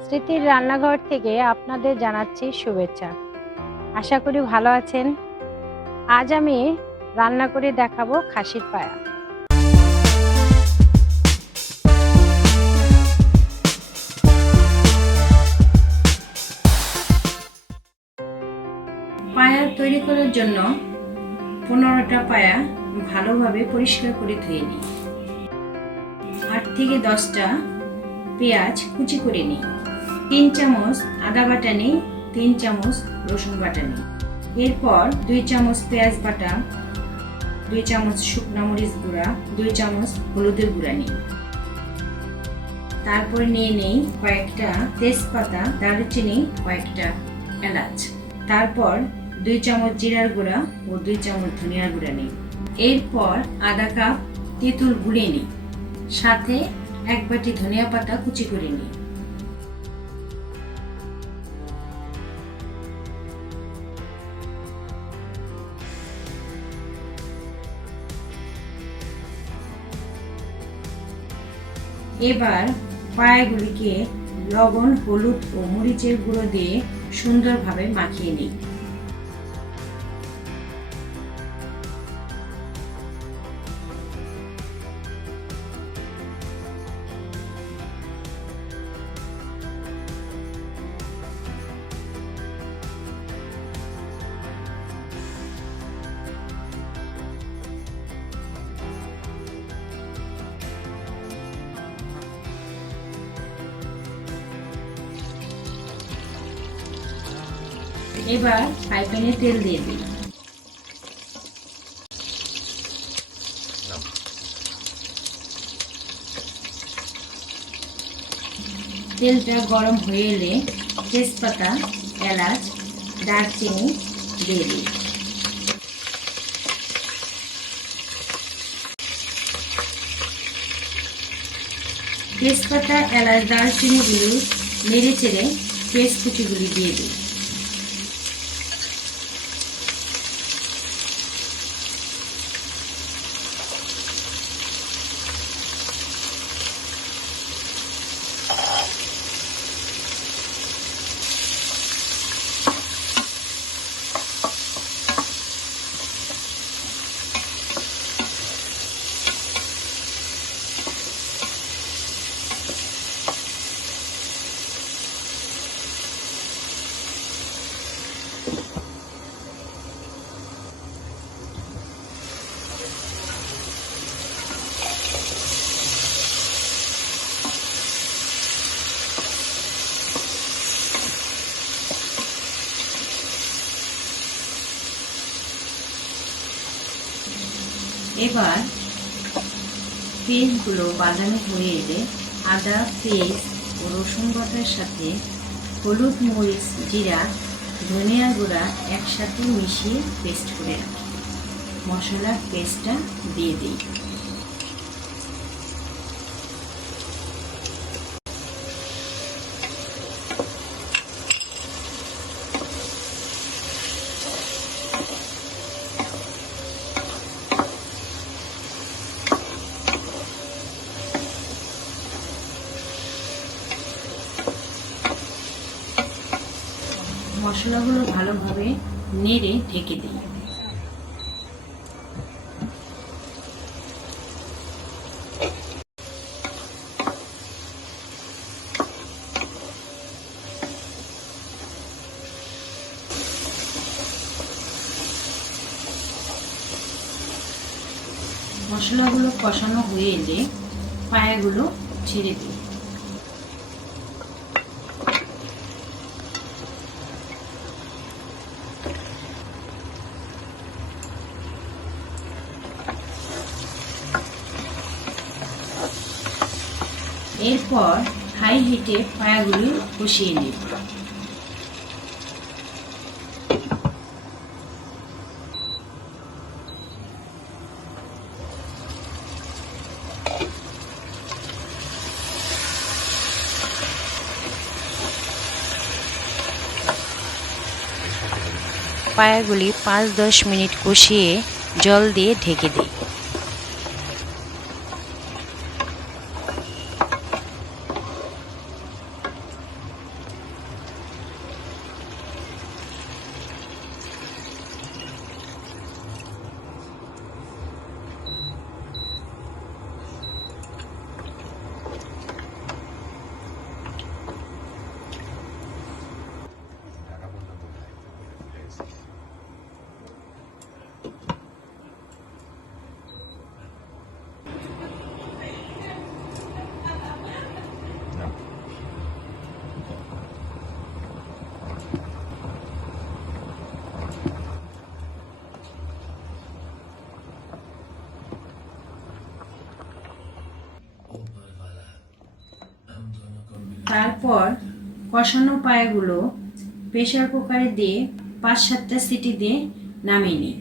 স্মৃতির রান্নাঘর থেকে আপনাদের জানাচ্ছি শুভেচ্ছা। আশা করি ভালো আছেন। আজ আমি রান্না করে দেখাবো খাসির পায়া। পায়া তৈরি করার জন্য 15টা পায়া ভালোভাবে পরিষ্কার করে ধুয়ে নিই। 8 থেকে 10টা পেঁয়াজ কুচি করে নিই। 3 চামচ আদা বাটা নিই, 3 চামচ রসুন বাটা নিই। এরপর 2 চামচ পেঁয়াজ বাটা, 2 চামচ শুকনা মরিচ গুঁড়া, 2 চামচ হলুদের গুঁড়া নিই। তারপরে নিয়ে নেই কয়েকটা তেজপাতা, দারুচিনি, কয়েকটা এলাচ। তারপর 2 চামচ জিরার গুঁড়া ও 2 চামচ ধনিয়ার গুঁড়া নিই। এরপর আধা কাপ তেঁতুল গুঁড়ে নিই, সাথে 1 বাটি ধনিয়া পাতা কুচি করে নিই। এবার পায়াগুলিকে লবণ, হলুদ ও মরিচের গুঁড়ো দিয়ে সুন্দরভাবে মাখিয়ে নিই। এবার ফ্রাই প্যানে তেল দিয়ে দিই। তেলটা গরম হয়ে এলে তেজপাতা, এলাচ, দারচিনি দিয়ে দিই। তেজপাতা, এলাচ, দারচিনিগুলি নেড়ে চেড়ে পেঁয়াজ কুচিগুলি দিয়ে দিই। এবার পেঁয়াজগুলো বাদামি হয়ে এলে আদা পেস্ট ও রসুন বাটার সাথে হলুদ, মরিচ, জিরা, ধনিয়া গুঁড়া একসাথে মিশিয়ে পেস্ট করে রাখি। মশলার পেস্টটা দিয়ে দিই। মশলাগুলো ভালোভাবে নেড়ে ঢেকে দিই। মশলাগুলো কষানো হয়ে এলে পায়াগুলো ছেড়ে দিই। এরপর হাই হিটে পায়াগুলি কষিয়ে নিই। পায়াগুলি 5-10 মিনিট কষিয়ে জল দিয়ে ঢেকে দিই। তারপর কষানো পায়াগুলো প্রেসার কুকারে দিয়ে 5-7টা সিটি দিয়ে নামিয়ে নিই।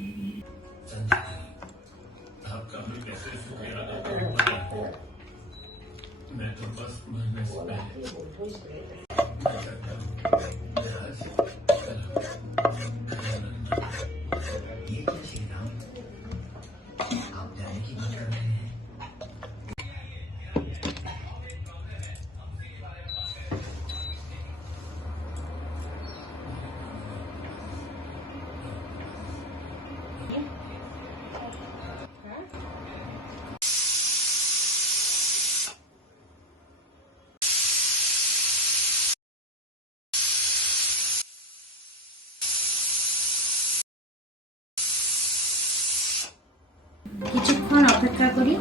কিছুক্ষণ অপেক্ষা করি,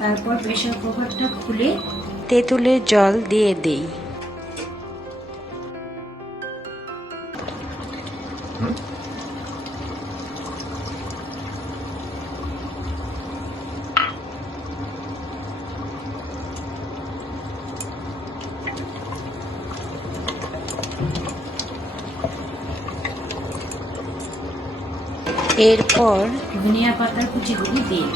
তারপর প্রেসার কুকারটা খুলে তেঁতুলের জল দিয়ে দেই। এরপর ধনিয়া পাতার কুচিগুলি দিই।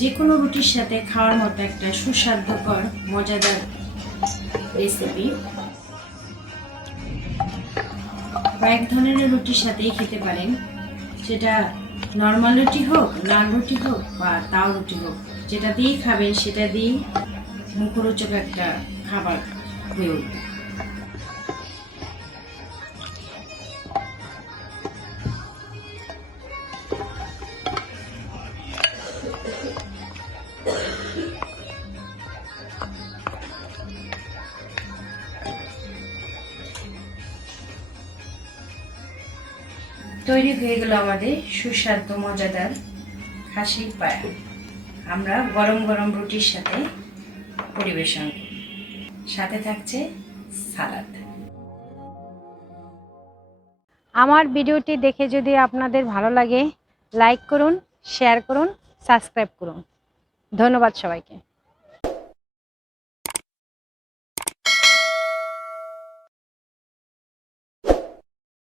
যে কোনো রুটির সাথে খাওয়ার মতো একটা সুস্বাদুকর মজাদার রেসিপি। কয়েক ধরনের রুটির সাথেই খেতে পারেন, সেটা নর্মাল রুটি হোক, নান রুটি হোক বা তাও রুটি হোক, যেটা দিয়েই খাবেন সেটা দিয়েই মুখরোচক একটা খাবার হয়ে উঠবে। তৈরি হয়ে গেল আমাদের সুস্বাদু মজাদার খাসির পায়া। আমরা গরম গরম রুটির সাথে পরিবেশন করি, সাথে থাকছে সালাদ। আমার ভিডিওটি দেখে যদি আপনাদের ভালো লাগে, লাইক করুন, শেয়ার করুন, সাবস্ক্রাইব করুন। ধন্যবাদ সবাইকে।